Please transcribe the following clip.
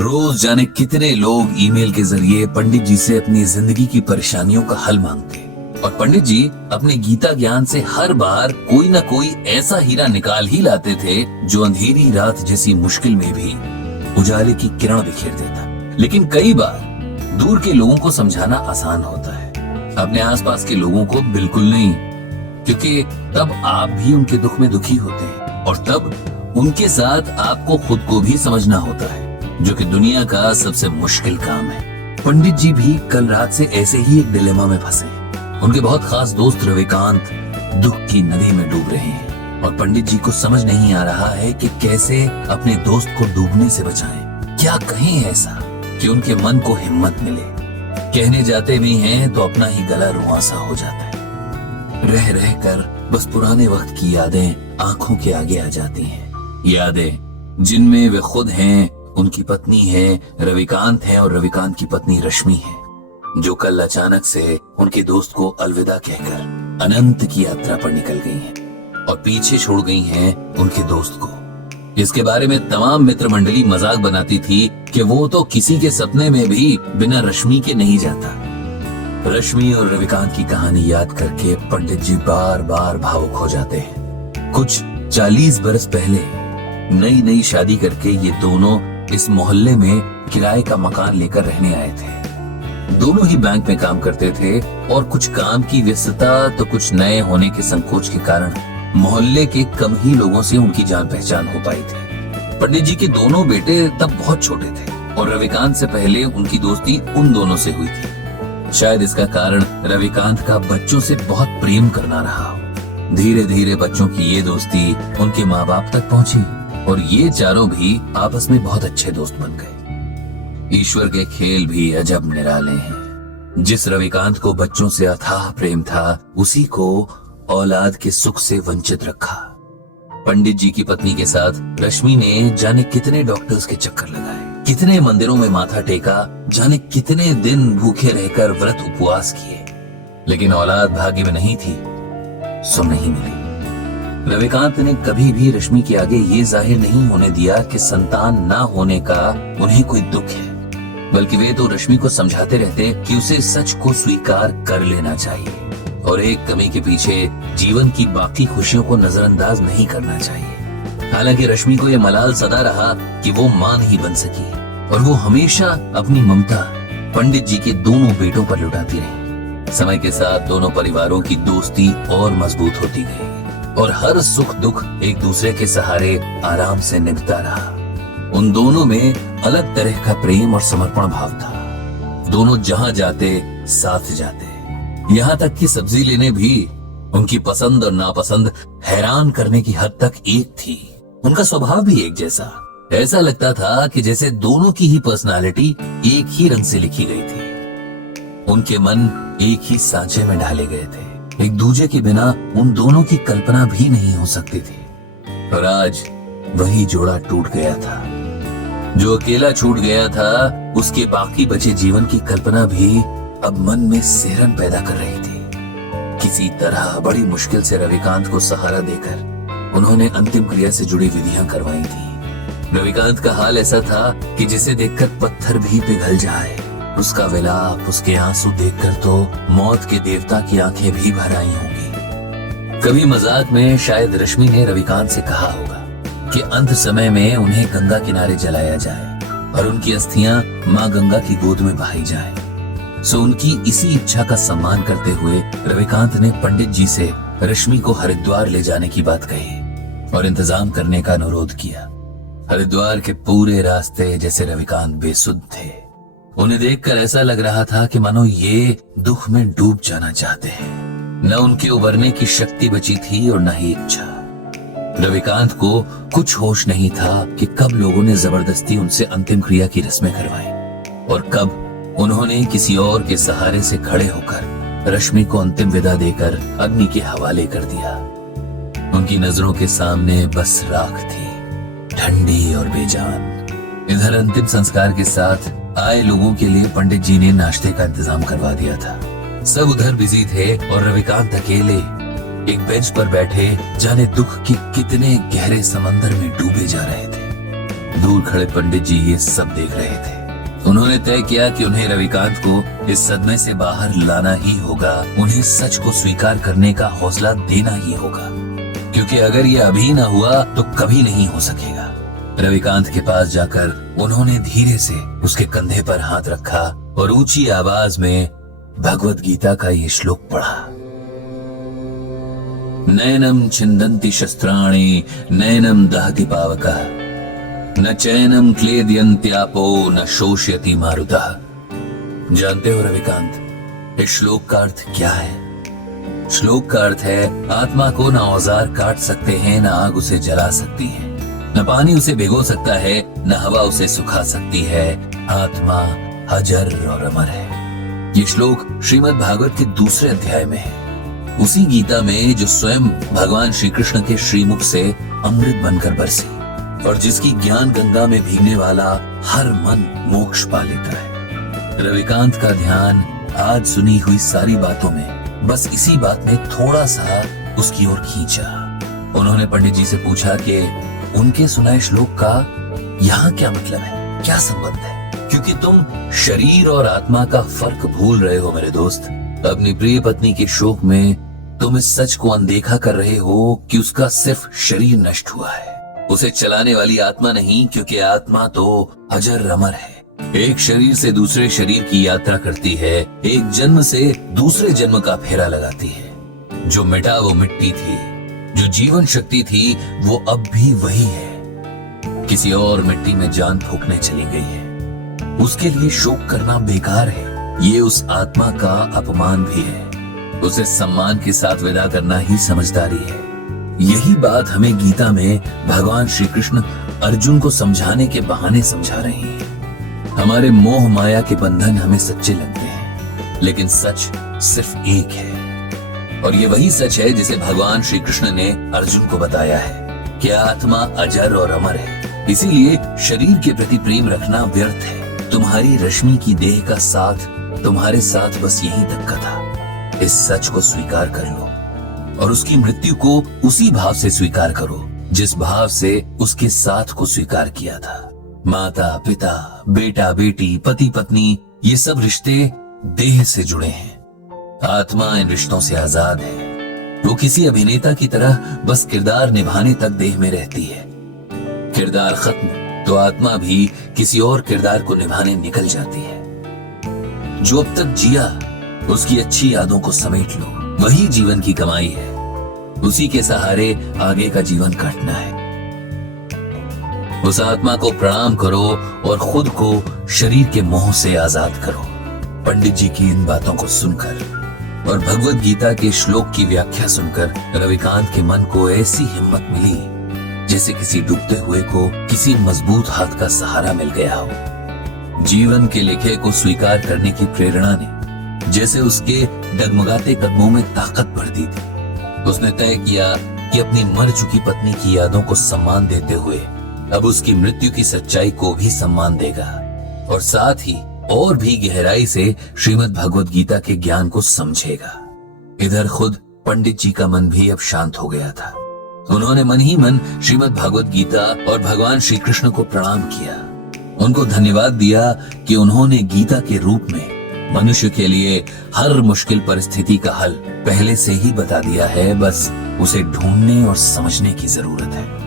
रोज जाने कितने लोग ईमेल के जरिए पंडित जी से अपनी जिंदगी की परेशानियों का हल मांगते, और पंडित जी अपने गीता ज्ञान से हर बार कोई ना कोई ऐसा हीरा निकाल ही लाते थे जो अंधेरी रात जैसी मुश्किल में भी उजाले की किरण बिखेर देता। लेकिन कई बार दूर के लोगों को समझाना आसान होता है, अपने आसपास के लोगों को बिल्कुल नहीं, क्योंकि तब आप भी उनके दुख में दुखी होते हैं और तब उनके साथ आपको खुद को भी समझना होता है, जो कि दुनिया का सबसे मुश्किल काम है। पंडित जी भी कल रात से ऐसे ही एक डिलेमा में फंसे। उनके बहुत खास दोस्त रविकांत दुख की नदी में डूब रहे हैं और पंडित जी को समझ नहीं आ रहा है कि कैसे अपने दोस्त को डूबने से बचाएं। क्या कहें ऐसा कि उनके मन को हिम्मत मिले। कहने जाते भी हैं तो अपना ही गला रुआंसा हो जाता है। रह रह कर बस पुराने वक्त की यादें आंखों के आगे आ जाती हैं। यादें जिनमें वे खुद हैं, उनकी पत्नी है रविकांत है और रविकांत की पत्नी रश्मि है, जो कल अचानक से उनके दोस्त को अलविदा कहकर अनंत की यात्रा पर निकल गई हैं और पीछे छोड़ गई हैं उनके दोस्त को। इसके बारे में तमाम मित्र मंडली मजाक बनाती थी कि वो तो किसी के सपने में भी बिना रश्मि के नहीं जाता। रश्मि और रविकांत की कहानी याद करके पंडित जी बार बार भावुक हो जाते हैं। कुछ 40 बरस पहले नई नई शादी करके ये दोनों इस मोहल्ले में किराए का मकान लेकर रहने आए थे। दोनों ही बैंक में काम करते थे और कुछ काम की व्यस्तता तो कुछ नए होने के संकोच के कारण मोहल्ले के कम ही लोगों से उनकी जान पहचान हो पाई थी। पंडित जी के दोनों बेटे तब बहुत छोटे थे और रविकांत से पहले उनकी दोस्ती उन दोनों से हुई थी। शायद इसका कारण रविकांत का बच्चों से बहुत प्रेम करना रहा हो। धीरे धीरे बच्चों की ये दोस्ती उनके माँ बाप तक पहुंची और ये चारों भी आपस में बहुत अच्छे दोस्त बन गए। ईश्वर के खेल भी अजब निराले हैं। जिस रविकांत को बच्चों से अथाह प्रेम था, उसी को औलाद के सुख से वंचित रखा। पंडित जी की पत्नी के साथ रश्मि ने जाने कितने डॉक्टर्स के चक्कर लगाए, कितने मंदिरों में माथा टेका, जाने कितने दिन भूखे रहकर व्रत उपवास किए, लेकिन औलाद भाग्य में नहीं थी, सो नहीं मिली। रविकांत ने कभी भी रश्मि के आगे ये जाहिर नहीं होने दिया कि संतान ना होने का उन्हें कोई दुख है, बल्कि वे तो रश्मि को समझाते रहते कि उसे सच को स्वीकार कर लेना चाहिए और एक कमी के पीछे जीवन की बाकी खुशियों को नजरअंदाज नहीं करना चाहिए। हालांकि रश्मि को यह मलाल सदा रहा कि वो मां नहीं बन सकी और वो हमेशा अपनी ममता पंडित जी के दोनों बेटों पर लुटाती रही। समय के साथ दोनों परिवारों की दोस्ती और मजबूत होती गई और हर सुख दुख एक दूसरे के सहारे आराम से निभता रहा। उन दोनों में अलग तरह का प्रेम और समर्पण भाव था। दोनों जहां जाते साथ जाते, यहाँ तक कि सब्जी लेने भी उनकी पसंद और नापसंद हैरान करने की हद तक एक थी। उनका स्वभाव भी एक जैसा। ऐसा लगता था कि जैसे दोनों की ही पर्सनालिटी एक ही रंग से लिखी गई थी। उनके मन एक ही सांचे में ढाले गए थे। एक दूजे के बिना उन दोनों की कल्पना भी नहीं हो सकती थी। और आज वही जोड़ा टूट गया था। जो अकेला छूट गया था, उसके बाकी बचे जीवन की कल्पना भी अब मन में सिहरन पैदा कर रही थी। किसी तरह बड़ी मुश्किल से रविकांत को सहारा देकर उन्होंने अंतिम क्रिया से जुड़ी विधियां करवाई थी। रविकांत का हाल ऐसा था कि जिसे देखकर पत्थर भी पिघल जाए। उसका विलाप, उसके आंसू देखकर तो मौत के देवता की आंखें भी भर आई होंगी। कभी मजाक में शायद रश्मि ने रविकांत से कहा होगा कि अंत समय में उन्हें गंगा किनारे जलाया जाए और उनकी अस्थियां माँ गंगा की गोद में बहाई जाए। सो उनकी इसी इच्छा का सम्मान करते हुए रविकांत ने पंडित जी से रश्मि को हरिद्वार ले जाने की बात कही और इंतजाम करने का अनुरोध किया। हरिद्वार के पूरे रास्ते जैसे रविकांत बेसुध थे। उन्हें देखकर ऐसा लग रहा था कि मानो ये दुख में डूब जाना चाहते हैं। न उनके उबरने की शक्ति बची थी और न ही इच्छा। रविकांत को कुछ होश नहीं था कि कब लोगों ने जबरदस्ती उनसे अंतिम क्रिया की रस्में करवाई और कब उन्होंने किसी और के सहारे से खड़े होकर रश्मि को अंतिम विदा देकर अग्नि के हवाले कर दिया। उनकी नजरों के सामने बस राख थी, ठंडी और बेजान। इधर अंतिम संस्कार के साथ आए लोगों के लिए पंडित जी ने नाश्ते का इंतजाम करवा दिया था। सब उधर बिजी थे और रविकांत अकेले एक बेंच पर बैठे जाने दुख के कितने गहरे समंदर में डूबे जा रहे थे। दूर खड़े पंडित जी ये सब देख रहे थे। उन्होंने तय किया कि उन्हें रविकांत को इस सदमे से बाहर लाना ही होगा, उन्हें सच को स्वीकार करने का हौसला देना ही होगा, क्योंकि अगर ये अभी ना हुआ तो कभी नहीं हो सकेगा। रविकांत के पास जाकर उन्होंने धीरे से उसके कंधे पर हाथ रखा और ऊंची आवाज में भगवत गीता का ये श्लोक पढ़ा। नैनम छिन्दन्ति शस्त्राणि नैनम दहति पावकः न चैनम क्लेदयन्त्यापो न शोषयति मारुतः। जानते हो रविकांत, इस श्लोक का अर्थ क्या है? श्लोक का अर्थ है आत्मा को न औजार काट सकते हैं, न आग उसे जला सकती है, न पानी उसे भिगो सकता है, न हवा उसे सुखा सकती है। आत्मा अजर और अमर है। ये श्लोक श्रीमद् भागवत के दूसरे अध्याय में है, उसी गीता में जो स्वयं भगवान श्री कृष्ण के श्रीमुख से अमृत बनकर बरसी और जिसकी ज्ञान गंगा में भीगने वाला हर मन मोक्ष पा लेता है। रविकांत का ध्यान आज सुनी हुई सारी बातों में बस इसी बात ने थोड़ा सा उसकी ओर खींचा। उन्होंने पंडित जी से पूछा कि उनके सुनाए श्लोक का यहाँ क्या मतलब है, क्या संबंध है? क्योंकि तुम शरीर और आत्मा का फर्क भूल रहे हो मेरे दोस्त। अपनी प्रिय पत्नी के शोक में तुम इस सच को अनदेखा कर रहे हो कि उसका सिर्फ शरीर नष्ट हुआ है, उसे चलाने वाली आत्मा नहीं, क्योंकि आत्मा तो अजर अमर है। एक शरीर से दूसरे शरीर की यात्रा करती है, एक जन्म से दूसरे जन्म का फेरा लगाती है। जो मिटा वो मिट्टी थी, जो जीवन शक्ति थी वो अब भी वही है, किसी और मिट्टी में जान फूंकने चली गई है। उसके लिए शोक करना बेकार है, ये उस आत्मा का अपमान भी है। उसे सम्मान के साथ विदा करना ही समझदारी है। यही बात हमें गीता में भगवान श्री कृष्ण अर्जुन को समझाने के बहाने समझा रहे हैं। हमारे मोह माया के बंधन हमें सच्चे लगते हैं, लेकिन सच सिर्फ एक है, और ये वही सच है जिसे भगवान श्री कृष्ण ने अर्जुन को बताया है कि आत्मा अजर और अमर है। इसीलिए शरीर के प्रति प्रेम रखना व्यर्थ है। तुम्हारी रश्मि की देह का साथ तुम्हारे साथ बस यहीं तक का था। इस सच को स्वीकार कर लो और उसकी मृत्यु को उसी भाव से स्वीकार करो जिस भाव से उसके साथ को स्वीकार किया था। माता पिता, बेटा बेटी, पति पत्नी, ये सब रिश्ते देह से जुड़े हैं। आत्मा इन रिश्तों से आजाद है। वो किसी अभिनेता की तरह बस किरदार निभाने तक देह में रहती है। किरदार खत्म तो आत्मा भी किसी और किरदार को निभाने निकल जाती है। जो अब तक जिया उसकी अच्छी यादों को समेट लो, वही जीवन की कमाई है। उसी के सहारे आगे का जीवन काटना है। उस आत्मा को प्रणाम करो और खुद को शरीर के मोह से आजाद करो। पंडित जी की इन बातों को सुनकर और भगवत गीता के श्लोक की व्याख्या सुनकर रविकांत के मन को ऐसी हिम्मत मिली जैसे किसी डूबते हुए को किसी मजबूत हाथ का सहारा मिल गया हो। जीवन के लिखे को स्वीकार करने की प्रेरणा ने जैसे उसके डगमगाते कदमों में ताकत भर दी थी। उसने तय किया कि अपनी मर चुकी पत्नी की यादों को सम्मान देते हुए अब उसकी मृत्यु की सच्चाई को भी सम्मान देगा और साथ ही और भी गहराई से श्रीमद् भगवत गीता के ज्ञान को समझेगा। इधर खुद पंडित जी का मन भी अब शांत हो गया था। उन्होंने मन ही मन श्रीमद् भगवत गीता और भगवान श्री कृष्ण को प्रणाम किया। उनको धन्यवाद दिया कि उन्होंने गीता के रूप में मनुष्य के लिए हर मुश्किल परिस्थिति का हल पहले से ही बता दिया है, बस उसे ढूंढने और समझने की जरूरत है।